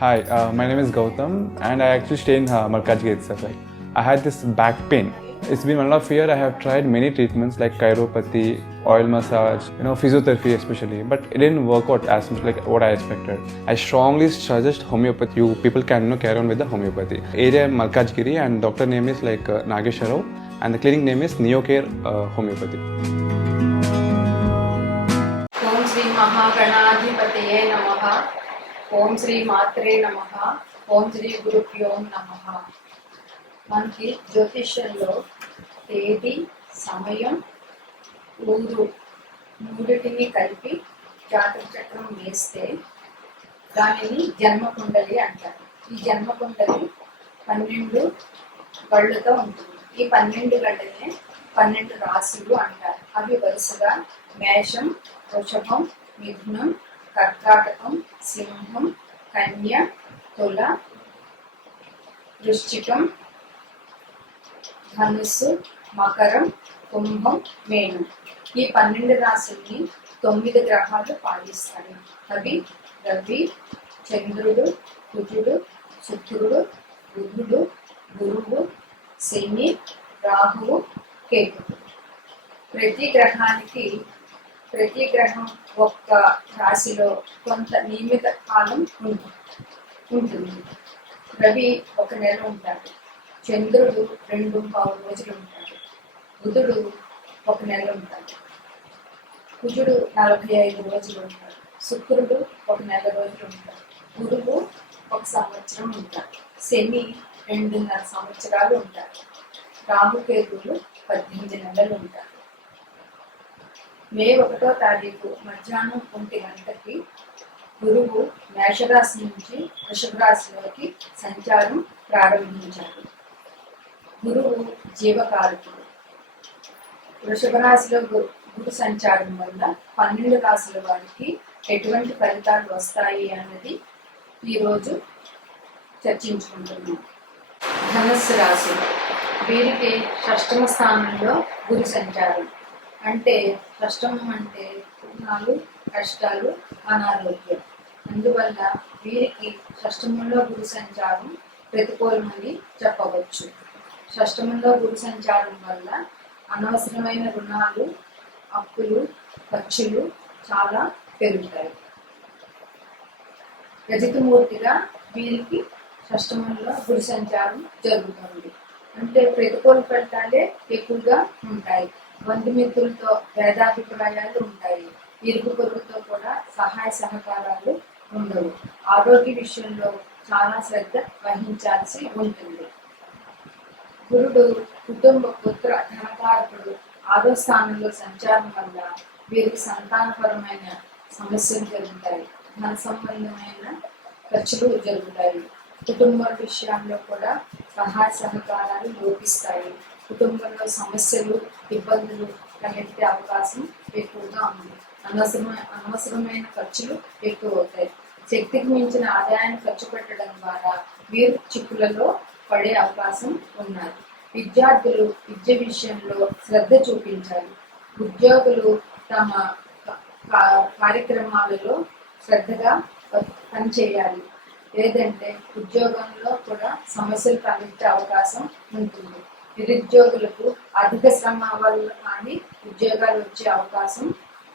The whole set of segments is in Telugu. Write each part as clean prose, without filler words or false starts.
Hi, my name is Gautam, and I actually stay in Malkajgiri itself. Like, I had this back pain. It's been 1.5 years. I have tried many treatments like chiropathy, oil massage, physiotherapy especially, but it didn't work out as much like what I expected. I strongly suggest homeopathy. You people can carry on with the homeopathy. Area Malkajgiri, and doctor name is like Nagesharao, and the clinic name is Neocare Homeopathy. ఓం శ్రీ మహాగణాధిపతయే నమః. ఓం శ్రీ మాత్రే నమః. ఓం శ్రీ గురుభ్యో నమః. మనకి జ్యోతిష్యంలో తేదీ, సమయం, ఊరు మూడిటిని కలిపి జాతక చక్రం వేస్తే దానిని జన్మకుండలి అంటారు. ఈ జన్మకుండలి 12 గళ్ళతో ఉంటుంది. ఈ 12 గళ్ళనే 12 రాశులు అంటారు. అవి వరుసగా మేషం, వృషభం, మిథునం, కర్కాటకం, సింహం, కన్య, తుల, వృశ్చికం, ధనుస్సు, మకరం, కుంభం, మేనం. ఈ 12 రాశుల్ని 9 గ్రహాలు పాలిస్తాయి. అవి రవి, చంద్రుడు, కుజుడు, శుక్రుడు, బుధుడు, గురువు, శని, రాహువు, కేతువు. ప్రతి గ్రహం ఒక్క రాశిలో కొంత నియమిత కాలం ఉంటుంది. రవి 1 నెల ఉంటాడు, చంద్రుడు 2.5 రోజులు ఉంటాడు, బుధుడు 1 నెల ఉంటాడు, కుజుడు 45 రోజులు ఉంటాడు, శుక్రుడు 1 నెల రోజులు ఉంటాడు, గురువు 1 సంవత్సరం ఉంటాడు, శని 2.5 సంవత్సరాలు ఉంటాడు, రాహుకేతువులు 18 నెలలు ఉంటారు. మే 1వ తారీఖు మధ్యాహ్నం 1 గంటకి గురువు మేషరాశి నుంచి వృషభ రాశిలోకి సంచారం ప్రారంభించాడు. గురువు జీవకారకుడు. వృషభ రాశిలో గురు సంచారం వల్ల 12 రాశుల వారికి ఎటువంటి ఫలితాలు వస్తాయి అన్నది ఈరోజు చర్చించుకుంటున్నాం. ధనుస్సు రాశి వీరికి 6వ స్థానంలో గురు సంచారం. అంటే కష్టము అంటే రుణాలు, కష్టాలు, అనారోగ్యం. అందువల్ల వీరికి 6వ గురు సంచారం ప్రతికూలమని చెప్పవచ్చు. 6వ గురు సంచారం వల్ల అనవసరమైన రుణాలు, అప్పులు, ఖర్చులు చాలా పెరుగుతాయి. రజితమూర్తిగా వీరికి 6వ గురు సంచారం జరుగుతుంది. అంటే ప్రతికూల ఫలితాలే ఎక్కువగా ఉంటాయి. బంధుమిత్రులతో భేదాభిప్రాయాలు ఉంటాయి. ఇరుగు పొరుగుతో కూడా సహాయ సహకారాలు ఉండవు. ఆరోగ్య విషయంలో చాలా శ్రద్ధ వహించాల్సి ఉంటుంది. గురుడు కుటుంబ పుత్ర ధనకారకుడు 6వ స్థానంలో సంచారం వల్ల వీరికి సంతానపరమైన సమస్యలు జరుగుతాయి. ధన సంబంధమైన ఖర్చులు జరుగుతాయి. కుటుంబ విషయాల్లో కూడా సహాయ సహకారాలు లోపిస్తాయి. కుటుంబంలో సమస్యలు, ఇబ్బందులు తలెత్తే అవకాశం ఎక్కువగా ఉంది. అనవసరమైన ఖర్చులు ఎక్కువ అవుతాయి. శక్తికి మించిన ఆదాయాన్ని ఖర్చు పెట్టడం ద్వారా వీరు చిక్కులలో పడే అవకాశం ఉన్నది. విద్యార్థులు విద్య విషయంలో శ్రద్ధ చూపించాలి. ఉద్యోగులు తమ కార్యక్రమాలలో శ్రద్ధగా పనిచేయాలి. లేదంటే ఉద్యోగంలో కూడా సమస్యలు తలెత్తే అవకాశం ఉంటుంది. నిరుద్యోగులకు అధిక శ్రమ వల్ల కానీ ఉద్యోగాలు వచ్చే అవకాశం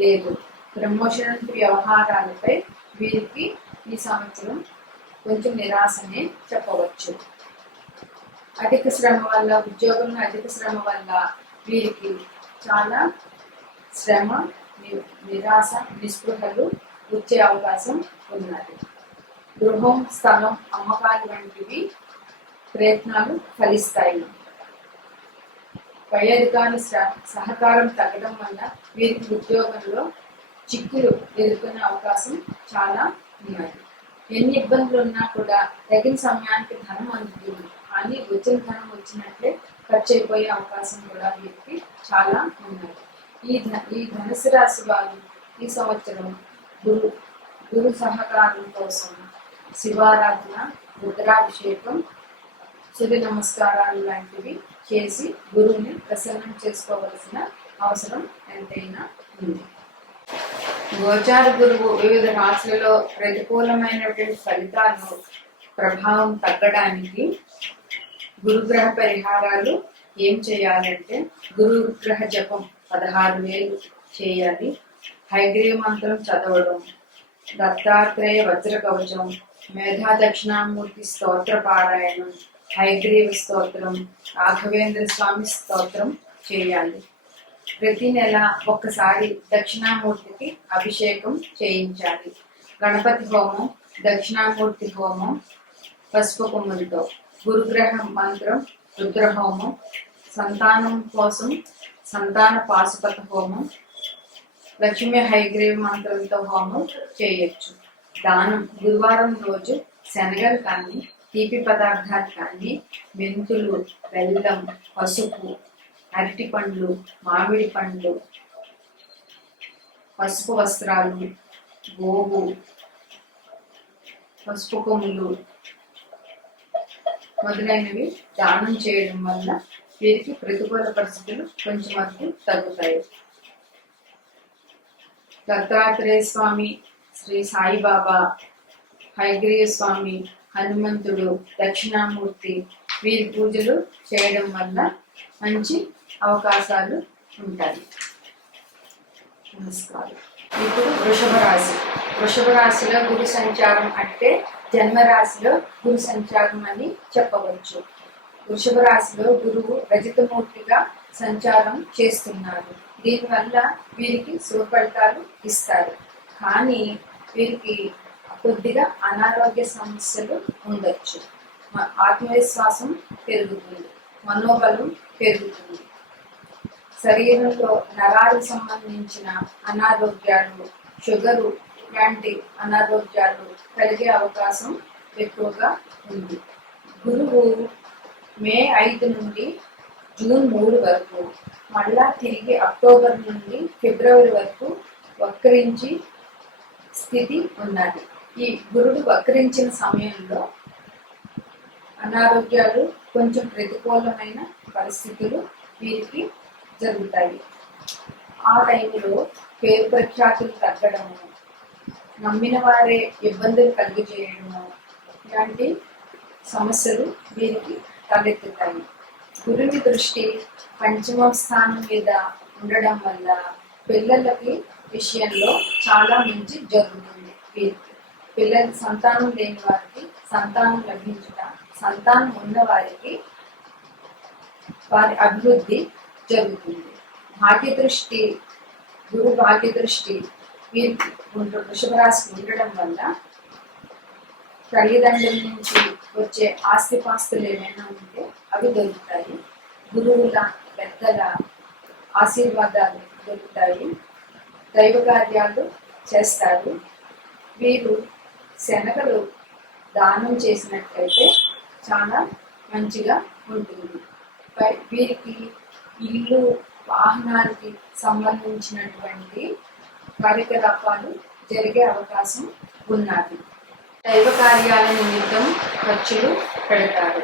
లేదు. ప్రమోషన్ వ్యవహారాలపై వీరికి ఈ సంవత్సరం కొంచెం నిరాశనే చెప్పవచ్చు. అధిక శ్రమ వల్ల ఉద్యోగంలో అధిక శ్రమ వల్ల వీరికి చాలా శ్రమ, నిరాశ, నిస్పృహలు వచ్చే అవకాశం ఉన్నది. గృహం, స్థలం, అమ్మకాలు వంటివి ప్రయత్నాలు ఫలిస్తాయి. పై అధికారుల సహకారం తగ్గడం వల్ల వీరికి ఉద్యోగంలో చిక్కులు ఎదుర్కొనే అవకాశం చాలా ఉన్నాయి. ఎన్ని ఇబ్బందులు ఉన్నా కూడా తగిన సమయానికి ధనం అందుతుంది. కానీ వచ్చిన ధనం వచ్చినట్లే ఖర్చు అయిపోయే అవకాశం కూడా వీరికి చాలా ఉన్నాయి. ఈ ధనుసు రాశి వారు ఈ సంవత్సరం గురు సహకారం కోసం శివారాధన, రుద్రాభిషేకం, సూర్య నమస్కారాలు లాంటివి చేసి గురువుని ప్రసన్నం చేసుకోవలసిన అవసరం ఎంతైనా ఉంది. గోచార గురువు వివిధ రాశులలో ప్రతికూలమైనటువంటి ఫలితాలను ప్రభావం తగ్గడానికి గురుగ్రహ పరిహారాలు ఏం చేయాలంటే గురుగ్రహ జపం 16,000 చేయాలి. హయగ్రీవ మంత్రం చదవడం, దత్తాత్రేయ వజ్ర కవచం, మేధా దక్షిణామూర్తి స్తోత్ర పారాయణం, హయగ్రీవ స్తోత్రం, రాఘవేంద్ర స్వామి స్తోత్రం చేయాలి. ప్రతి నెల ఒక్కసారి దక్షిణామూర్తికి అభిషేకం చేయించాలి. గణపతి హోమం, దక్షిణామూర్తి హోమం పసుపు కొమ్ములతో, గురుగ్రహ మంత్రం రుద్రహోమం, సంతానం కోసం సంతాన పాశుపత హోమం, లక్ష్మీ హయగ్రీవ మంత్రంతో హోమం చేయొచ్చు. దానం గురువారం రోజు శనగలు కానీ తీపి పదార్థాలు కానీ మెంతులు, బెల్లం, పసుపు, అరటి పండ్లు, మామిడి పండ్లు, పసుపు వస్త్రాలు, గోవు, పసుపు కొమ్ములు మొదలైనవి దానం చేయడం వల్ల వీరికి ప్రతికూల పరిస్థితులు కొంచెం వరకు తగ్గుతాయి. దత్తాత్రేయ స్వామి, శ్రీ సాయిబాబా, హయగ్రీవ స్వామి, హనుమంతుడు, దక్షిణామూర్తి వీరి పూజలు చేయడం వల్ల మంచి అవకాశాలు ఉంటాయి. నమస్కారం. ఇప్పుడు వృషభ రాశి. వృషభ రాశిలో గురు సంచారం అంటే జన్మరాశిలో గురు సంచారం అని చెప్పవచ్చు. వృషభ రాశిలో గురువు రజతమూర్తిగా సంచారం చేస్తున్నారు. దీనివల్ల వీరికి శుభ ఫలితాలు ఇస్తారు. కానీ వీరికి కొద్దిగా అనారోగ్య సమస్యలు ఉండొచ్చు. ఆత్మవిశ్వాసం పెరుగుతుంది, మనోబలం పెరుగుతుంది. శరీరంలో నరాలకు సంబంధించిన అనారోగ్యాలు, షుగరు లాంటి అనారోగ్యాలు కలిగే అవకాశం ఎక్కువగా ఉంది. గురువు మే 5 నుండి జూన్ 3 వరకు, మళ్ళా తిరిగి అక్టోబర్ నుండి ఫిబ్రవరి వరకు వక్రించి స్థితి ఉన్నది. ఈ గురుడు వక్రించిన సమయంలో అనారోగ్యాలు, కొంచెం ప్రతికూలమైన పరిస్థితులు వీరికి జరుగుతాయి. ఆ టైంలో పేరు ప్రఖ్యాతులు తగ్గడము, నమ్మిన వారే ఇబ్బందులు కలిగజేయడము ఇలాంటి సమస్యలు వీరికి తలెత్తుతాయి. గురుని దృష్టి పంచమ స్థానం మీద ఉండడం వల్ల పిల్లలకి విషయంలో చాలా మంచి జరుగుతుంది. వీరికి పిల్లలు సంతానం లేని వారికి సంతానం లభించుట, సంతానం ఉన్న వారికి వారి అభివృద్ధి జరుగుతుంది. భాగ్య దృష్టి, గురు భాగ్య దృష్టి వీరికి వృషభ రాశి ఉండడం వల్ల తల్లిదండ్రుల నుంచి వచ్చే ఆస్తిపాస్తులు ఏమైనా ఉంటే అవి దొరుకుతాయి. గురువుల, పెద్దల ఆశీర్వాదాలు దొరుకుతాయి. దైవ కార్యాలు చేస్తారు. వీరు శనగలు దానం చేసినట్లయితే చాలా మంచిగా ఉంటుంది. వీరికి ఇల్లు, వాహనానికి సంబంధించినటువంటి కార్యకలాపాలు జరిగే అవకాశం ఉన్నది. దైవ కార్యాల నిమిత్తం ఖర్చులు పెడతారు.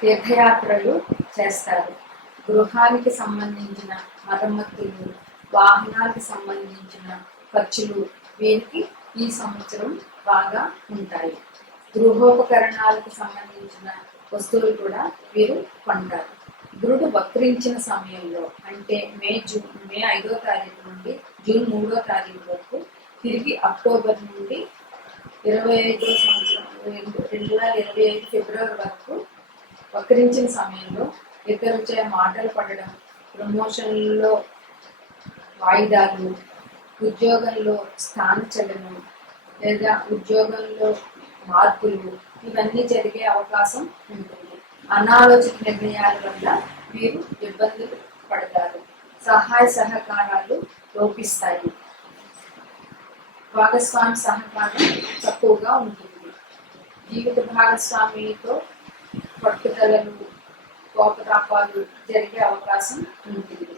తీర్థయాత్రలు చేస్తారు. గృహానికి సంబంధించిన మరమ్మతులు, వాహనాలకు సంబంధించిన ఖర్చులు వీరికి ఈ సంవత్సరం బాగా ఉంటాయి. గృహోపకరణాలకు సంబంధించిన వస్తువులు కూడా వీరు కొంటారు. గురుడు వక్రించిన సమయంలో అంటే మే 5వ తారీఖు నుండి జూన్ 3వ తారీఖు వరకు, తిరిగి అక్టోబర్ నుండి 25వ సంవత్సరం 2025 ఫిబ్రవరి వరకు వక్రించిన సమయంలో ఇతరుచే మాటలు పడడం, ప్రమోషన్లలో వాయిదాలు, ఉద్యోగంలో స్థానచలనం లేదా ఉద్యోగంలో మార్పులు ఇవన్నీ జరిగే అవకాశం ఉంటుంది. అనాలోచిత నిర్ణయాల వల్ల వీరు ఇబ్బందులు పడతారు. సహాయ సహకారాలు లోపిస్తాయి. భాగస్వామి సహకారం తక్కువగా ఉంటుంది. జీవిత భాగస్వామితో పట్టుదలలు, కోపతాపాలు జరిగే అవకాశం ఉంటుంది.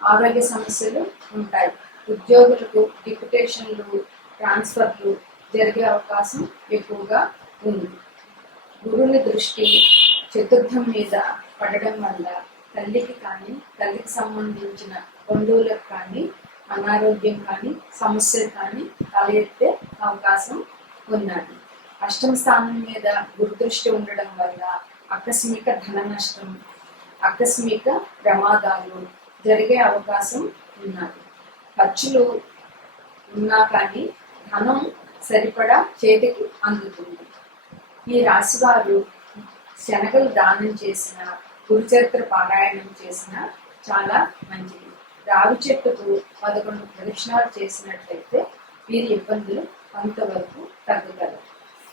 ఆరోగ్య సమస్యలు ఉంటాయి. ఉద్యోగులకు డిప్యుటేషన్లు, ట్రాన్స్ఫర్లు జరిగే అవకాశం ఎక్కువగా ఉంది. గురుని దృష్టి చతుర్థం మీద పడడం వల్ల తల్లికి కానీ, తల్లికి సంబంధించిన బంధువులకు కానీ అనారోగ్యం కానీ సమస్యలు కానీ తలెత్తే అవకాశం ఉన్నది. అష్టమ స్థానం మీద గురుదృష్టి ఉండడం వల్ల ఆకస్మిక ధన నష్టం, ఆకస్మిక ప్రమాదాలు జరిగే అవకాశం ఉన్నది. ఖర్చులు ఉన్నా కానీ ధనం సరిపడా చేతికి అందుతుంది. ఈ రాశి వారు శనగలు దానం చేసిన, గురుచరిత్ర పారాయణం చేసిన చాలా మంచిది. రావి చెట్టుకు 11 ప్రదక్షిణాలు చేసినట్లయితే వీరి ఇబ్బందులు కొంతవరకు తగ్గగలవు.